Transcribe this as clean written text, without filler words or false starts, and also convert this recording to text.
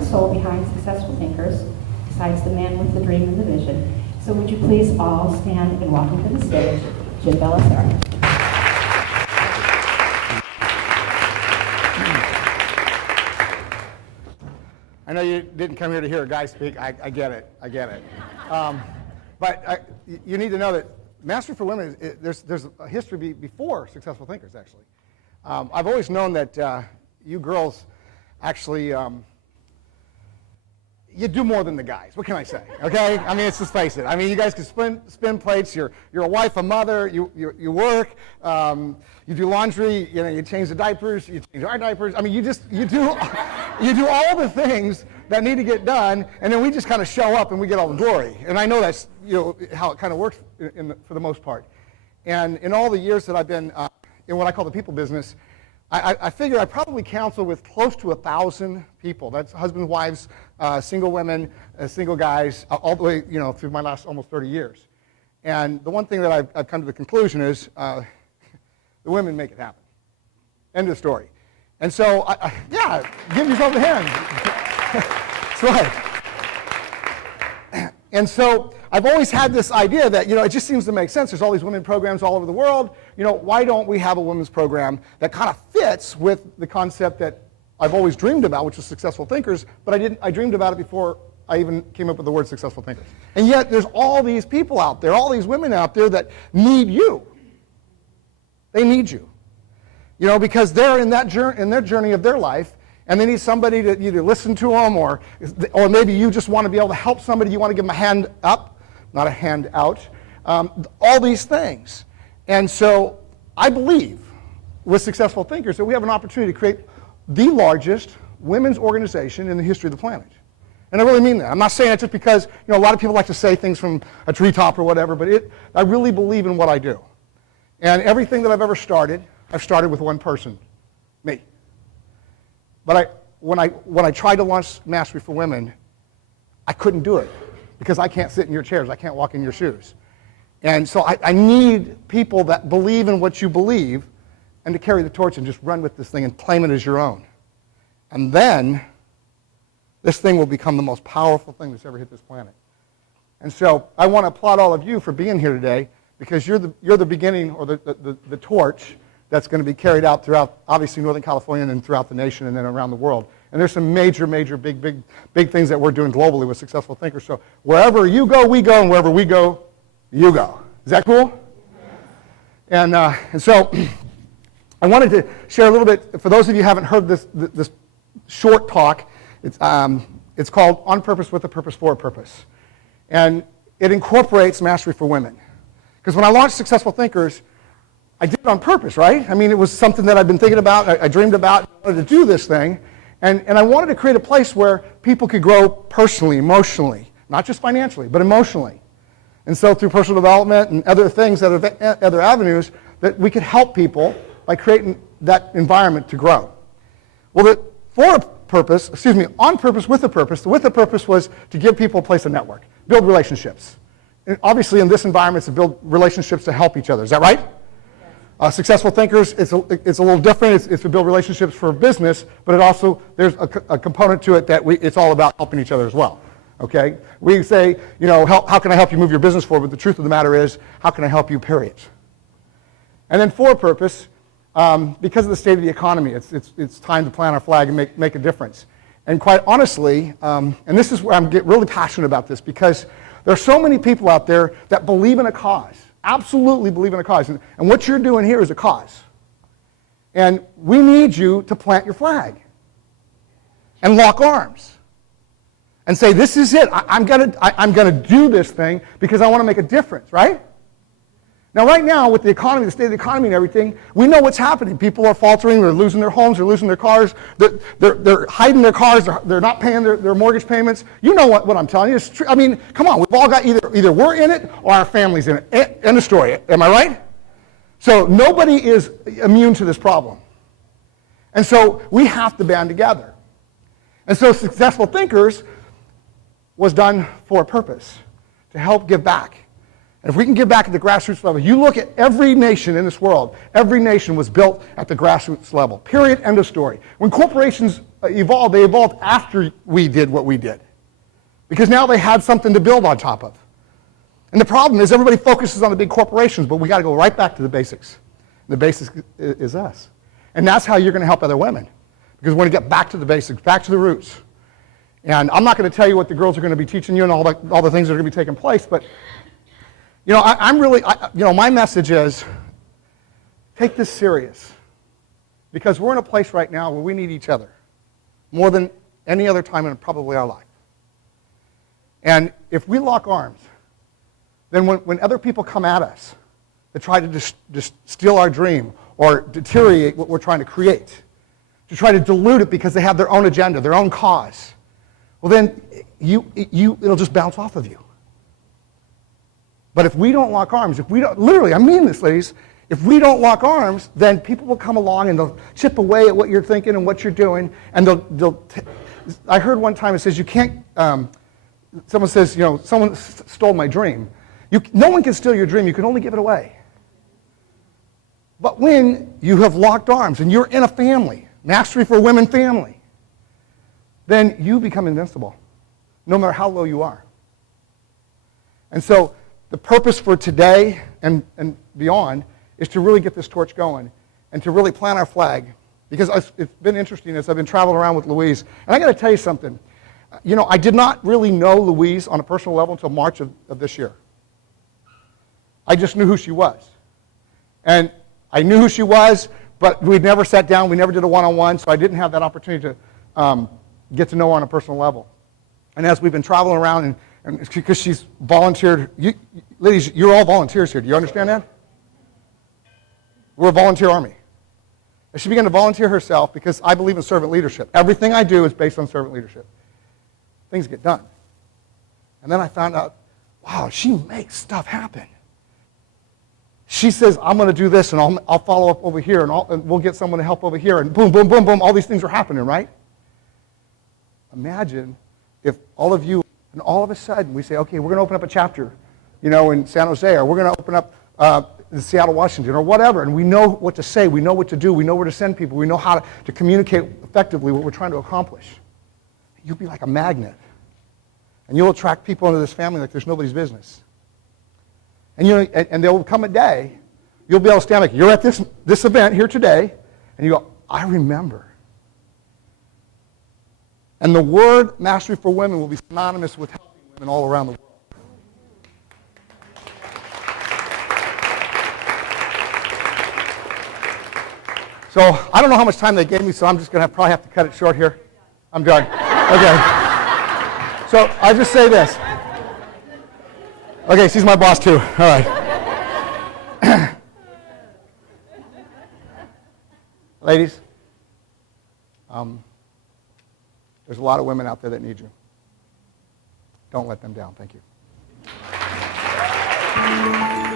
and soul behind successful thinkers, besides the man with the dream and the vision. So would you please all stand and welcome to the stage, Jim Bellacera. I know you didn't come here to hear a guy speak. I get it. But you need to know that Mastery for Women, there's a history before Successful Thinkers, actually. I've always known that you girls actually, you do more than the guys. What can I say? Okay? I mean, just face it. I mean, you guys can spin plates. You're a wife, a mother. You work. You do laundry. You know, you change the diapers. You change our diapers. I mean, you do all the things that need to get done, and then we just kind of show up and we get all the glory. And I know that's how it kind of works for the most part. And in all the years that I've been in what I call the people business, I figure I probably counsel with close to 1,000 people. That's husbands, wives, single women, single guys, all the way through my last almost 30 years. And the one thing that I've come to the conclusion is the women make it happen. End of story. And so, yeah, give yourself a hand. That's right. And so I've always had this idea that, it just seems to make sense. There's all these women programs all over the world. Why don't we have a women's program that kind of fits with the concept that I've always dreamed about, which is Successful Thinkers, but I dreamed about it before I even came up with the word Successful Thinkers. And yet there's all these people out there, all these women out there that need you. They need you. Because they're in their journey of their life, and they need somebody to either listen to them, or maybe you just want to be able to help somebody. You want to give them a hand up, not a hand out. All these things. And so I believe with Successful Thinkers that we have an opportunity to create the largest women's organization in the history of the planet. And I really mean that. I'm not saying it just because a lot of people like to say things from a treetop or whatever, but I really believe in what I do. And everything that I've ever started, I've started with one person, me. But when I tried to launch Mastery for Women, I couldn't do it because I can't sit in your chairs. I can't walk in your shoes. And so I need people that believe in what you believe and to carry the torch and just run with this thing and claim it as your own. And then this thing will become the most powerful thing that's ever hit this planet. And so I want to applaud all of you for being here today, because you're the beginning, or the torch that's going to be carried out throughout, obviously, Northern California and throughout the nation and then around the world. And there's some major, big things that we're doing globally with Successful Thinkers. So wherever you go, we go, and wherever we go, you go. Is that cool? And so I wanted to share a little bit, for those of you who haven't heard this short talk, it's called On Purpose, With a Purpose, For a Purpose. And it incorporates Mastery for Women. Because when I launched Successful Thinkers, I did it on purpose, right? I mean, it was something that I've been thinking about, I dreamed about, I wanted to do this thing. And I wanted to create a place where people could grow personally, emotionally, not just financially, but emotionally. And so through personal development and other things, other avenues, that we could help people by creating that environment to grow. Well, on purpose, with a purpose. The with a purpose was to give people a place to network, build relationships. And obviously in this environment, it's to build relationships to help each other. Is that right? Successful Thinkers, it's a little different. It's to build relationships for business, but it also, there's a component to it that it's all about helping each other as well. Okay? We say, how can I help you move your business forward? But the truth of the matter is, how can I help you, period? And then for a purpose, because of the state of the economy, it's time to plant our flag and make a difference. And quite honestly, and this is where I'm really passionate about this, because there are so many people out there that believe in a cause. Absolutely believe in a cause. And what you're doing here is a cause. And we need you to plant your flag and lock arms and say, this is it. I'm gonna do this thing because I want to make a difference, right? Now, right now, with the economy, the state of the economy and everything, we know what's happening. People are faltering. They're losing their homes. They're losing their cars. They're hiding their cars. They're not paying their mortgage payments. You know what I'm telling you. It's true. I mean, come on. We've all got either we're in it or our family's in it. End of story. Am I right? So nobody is immune to this problem. And so we have to band together. And so Successful Thinkers was done for a purpose, to help give back. And if we can give back at the grassroots level, you look at every nation in this world, every nation was built at the grassroots level. Period, end of story. When corporations evolved. They evolved after we did what we did. Because now they had something to build on top of. And the problem is everybody focuses on the big corporations, but we got to go right back to the basics. The basics is us. And that's how you're going to help other women. Because we're going to get back to the basics, back to the roots. And I'm not going to tell you what the girls are going to be teaching you and all the things that are going to be taking place, but you know, my message is take this serious. Because we're in a place right now where we need each other more than any other time in probably our life. And if we lock arms, then when other people come at us to try to just steal our dream or deteriorate what we're trying to create, to try to dilute it because they have their own agenda, their own cause, well then it'll just bounce off of you. But if we don't lock arms, if we don't, literally, I mean this, ladies, if we don't lock arms, then people will come along and they'll chip away at what you're thinking and what you're doing, and I heard one time it says you can't, someone says, you know, someone stole my dream. No one can steal your dream, you can only give it away. But when you have locked arms and you're in a family, Mastery for Women family, then you become invincible, no matter how low you are. And so the purpose for today and beyond is to really get this torch going and to really plant our flag. Because it's been interesting as I've been traveling around with Louise. And I got to tell you something. You know, I did not really know Louise on a personal level until March of this year. I just knew who she was. And I knew who she was, but we'd never sat down. We never did a one-on-one, so I didn't have that opportunity to get to know her on a personal level. And as we've been traveling around, and because she's volunteered, ladies, you're all volunteers here. Do you understand that? We're a volunteer army. And she began to volunteer herself because I believe in servant leadership. Everything I do is based on servant leadership. Things get done. And then I found out, wow, she makes stuff happen. She says, I'm going to do this, and I'll follow up over here, and we'll get someone to help over here, and boom, boom, boom, boom, all these things are happening, right? Imagine if all of you, and all of a sudden, we say, okay, we're going to open up a chapter, you know, in San Jose, or we're going to open up in Seattle, Washington, or whatever, and we know what to say, we know what to do, we know where to send people, we know how to communicate effectively what we're trying to accomplish. You'll be like a magnet, and you'll attract people into this family like there's nobody's business. And there will come a day, you'll be able to stand like, you're at this event here today, and you go, I remember. And the word Mastery for Women will be synonymous with helping women all around the world. So I don't know how much time they gave me, so I'm just going to probably have to cut it short here. I'm done. Okay. So I'll just say this. Okay, she's my boss too. All right. Ladies, there's a lot of women out there that need you. Don't let them down. Thank you.